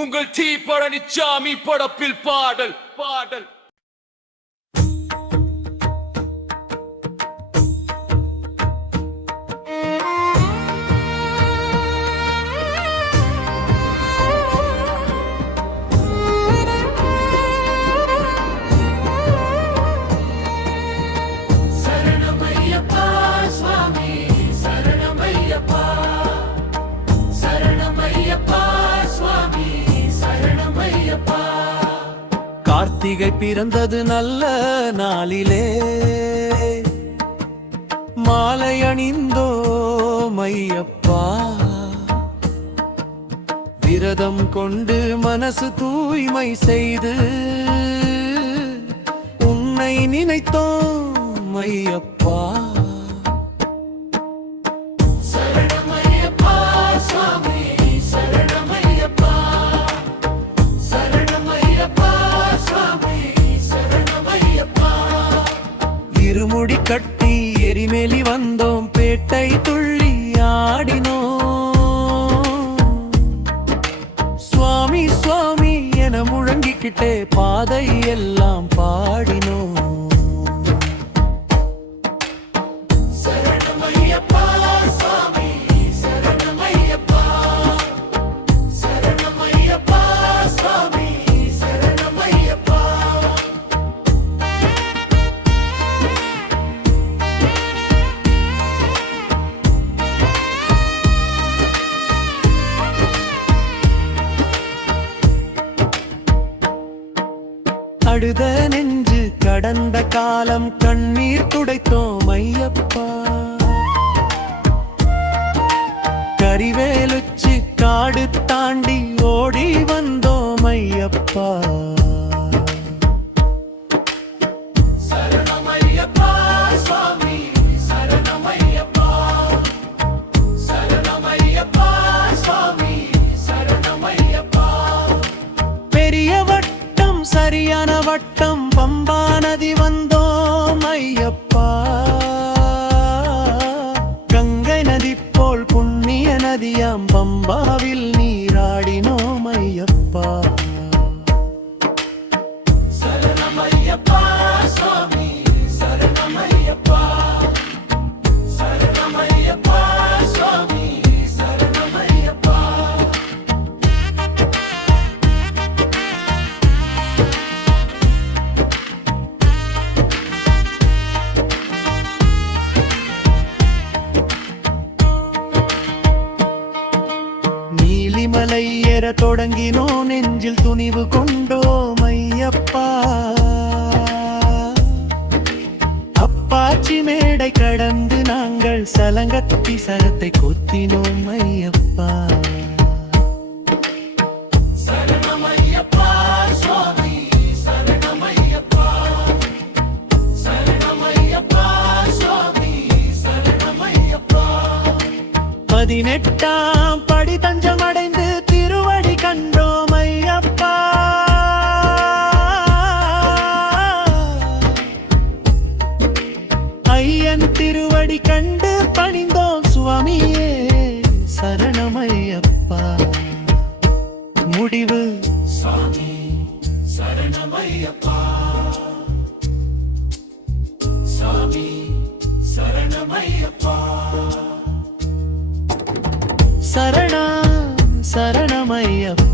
உங்கள் தீ சாமி படப்பில் பாடல் பாடல். கார்த்திகை பிறந்தது நல்ல நாளிலே. மாலை அணிந்தோ மையப்பா. விரதம் கொண்டு மனசு தூய்மை செய்து உன்னை நினைத்தோம் மையப்பா. எரிமேலி வந்தோம் பேட்டை துள்ளி ஆடினோம். சுவாமி சுவாமி என முழங்கிக்கிட்டே பாதை எல்லாம் அழுத நெஞ்சு கடந்த காலம் கண்ணீர் துடைத்தோம் ஐயப்பா. கரிவேலுச்சி காடு தாண்டி ஓடி வந்தோம் ஐயப்பா. சரணமையப்பா சரியான வட்டம் பம்பா நதி வந்தோம் ஐயப்பா. கங்கை நதி போல் புண்ணிய நதியாம் பம்பாவில் நீராடினோம் ஐயப்பா. தொடங்கினோம். நெஞ்சில் துணிவு கொண்டோம் ஐயப்பா. அப்பாச்சி மேடை கடந்து நாங்கள் சலங்கத்தி சரத்தை கொத்தினோம் ஐயப்பா. பதினெட்டாம் படி தஞ்சம் சுவாமி சரணமையப்பா. சாமி சரணமையப்பா. சரணா சரணமையப்பா.